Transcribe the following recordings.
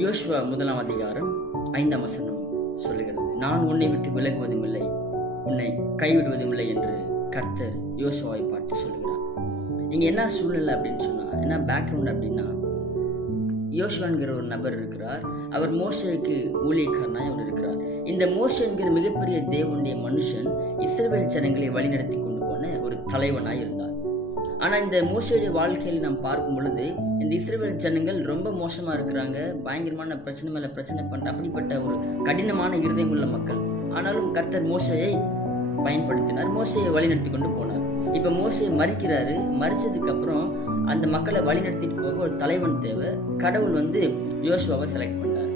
யோசுவா 1ஆம் அதிகாரம் 5ஆம் வசனம் சொல்லுகிறது, நான் உன்னை விட்டு விலகுவதும் இல்லை, உன்னை கைவிடுவதும் இல்லை என்று கர்த்தர் யோசுவாவை பார்த்து சொல்லுகிறார். இங்க என்ன சூழ்நிலை அப்படின்னு சொன்னா, என்ன பேக்ரவுண்ட் அப்படின்னா, யோசுவாங்கிற ஒரு நபர் இருக்கிறார். அவர் மோசேக்கு ஊழியக்காரனாய் அவர் இருக்கிறார். இந்த மோசே என்கிற மிகப்பெரிய தேவனுடைய மனுஷன் இஸ்ரவேல் ஜனங்களை வழிநடத்தி கொண்டு போன ஒரு தலைவனாய் இருந்தார். ஆனால் இந்த மோசேயுடைய வாழ்க்கையில் நாம் பார்க்கும் பொழுது இந்த இஸ்ரவேல் ஜனங்கள் ரொம்ப மோசமாக இருக்கிறாங்க, பயங்கரமான பிரச்சனை மேலே பிரச்சனை பண்ணுற அப்படிப்பட்ட ஒரு கடினமான இருதயம் உள்ள மக்கள். ஆனாலும் கர்த்தர் மோசேயை பயன்படுத்தினார், மோசேயை வழிநடத்தி கொண்டு போனார். இப்போ மோசே மறிக்கிறாரு. மறிச்சதுக்கு அப்புறம் அந்த மக்களை வழிநடத்திட்டு போக ஒரு தலைவன் தேவை. கடவுள் யோசுவாவை செலக்ட் பண்ணார்.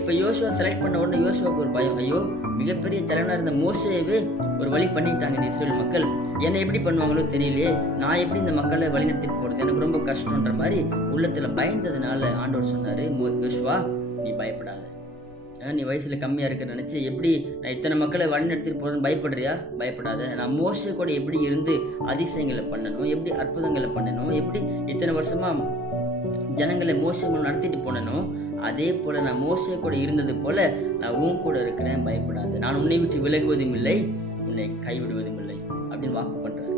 இப்போ யோசுவா செலக்ட் பண்ண உடனே யோசுவாவுக்கு ஒரு பயம், ஐயோ மிகப்பெரிய தலைவனாக இருந்த மோசேயவே ஒரு வழி பண்ணிட்டாங்க இந்த இஸ்ரேல் மக்கள், என்னை எப்படி பண்ணுவாங்களோ தெரியலையே, நான் எப்படி இந்த மக்களை வழிநடத்திட்டு போகிறது, எனக்கு ரொம்ப கஷ்டன்ற மாதிரி உள்ளத்தில் பயந்ததுனால ஆண்டவர் சொன்னார், யோசுவா நீ பயப்படாத, நீ வயசில் கம்மியாக இருக்க நினச்சி எப்படி நான் இத்தனை மக்களை வழிநடத்திட்டு போகிறேன்னு பயப்படுறியா, பயப்படாத, நான் மோசே கூட எப்படி இருந்து அதிசயங்களை பண்ணணும், எப்படி அற்புதங்களை பண்ணணும், எப்படி இத்தனை வருஷமாக ஜனங்களை மோசங்களை நடத்திட்டு போனனும், அதே போல் நான் மோசே கூட இருந்தது போல் நான் உன் கூட இருக்கிறேன், பயப்படாத, நான் உன்னை விட்டு விலகுவதும் இல்லை, உன்னை கைவிடுவதும் இல்லை அப்படின்னு வாக்கு பண்ணுறாரு.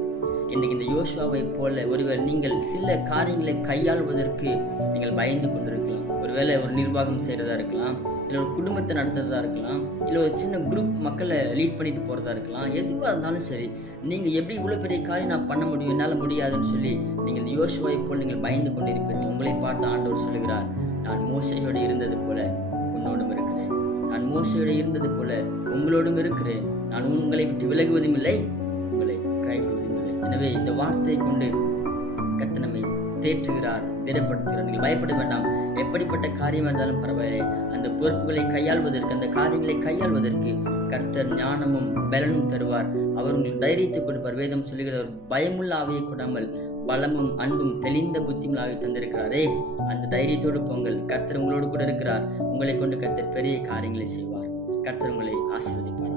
இன்றைக்கு இந்த யோசுவாவை போல ஒருவேளை நீங்கள் சில காரியங்களை கையாள்வதற்கு நீங்கள் பயந்து கொண்டிருக்கலாம். ஒருவேளை ஒரு நிர்வாகம் செய்கிறதா இருக்கலாம், இல்லை ஒரு குடும்பத்தை நடத்துறதா இருக்கலாம், இல்லை ஒரு சின்ன குரூப் மக்களை லீட் பண்ணிட்டு போகிறதா இருக்கலாம். எதுவாக இருந்தாலும் சரி, நீங்கள் எப்படி இவ்வளோ பெரிய காரியம் நான் பண்ண முடியும், என்னால் முடியாதுன்னு சொல்லி நீங்கள் இந்த யோசுவாவை போல் நீங்கள் பயந்து கொண்டிருப்பீர்கள். உங்களை பார்த்து ஆண்டவர் சொல்லுகிறார், நான் மோசேயோடு இருந்தது போல உன்னோடும் இருக்கிறேன், நான் மோசேயோடு இருந்தது போல உங்களோடும் இருக்கிறேன், நான் உங்களை விட்டு விலகுவதும் இல்லை, உங்களை கைவிடுவதும் இல்லை. எனவே இந்த வார்த்தையை கொண்டு கர்த்தர் நம்மை தேற்றுகிறார், திடப்படுத்துகிறார். நீங்கள் பயப்பட வேண்டாம், எப்படிப்பட்ட காரியம் இருந்தாலும் பரவாயில்லை, அந்த பொறுப்புகளை கையாள்வதற்கு, அந்த காரியங்களை கையாள்வதற்கு கர்த்தர் ஞானமும் பலனும் தருவார். அவர் உங்களுக்கு தைரியத்தை கொடுப்பார். வேதம் சொல்லுகிறார், பயமுள்ள ஆவியை கொடாமல் பலமும் அன்பும் தெளிந்த புத்தியும் ஆவி தந்திருக்கிறாரே, அந்த தைரியத்தோடு போங்கள். கர்த்தர் உங்களோடு கூட இருக்கிறார். உங்களை கொண்டு கர்த்தர் பெரிய காரியங்களை செய்வார். கர்த்தர் உங்களை ஆசீர்வதிப்பார்.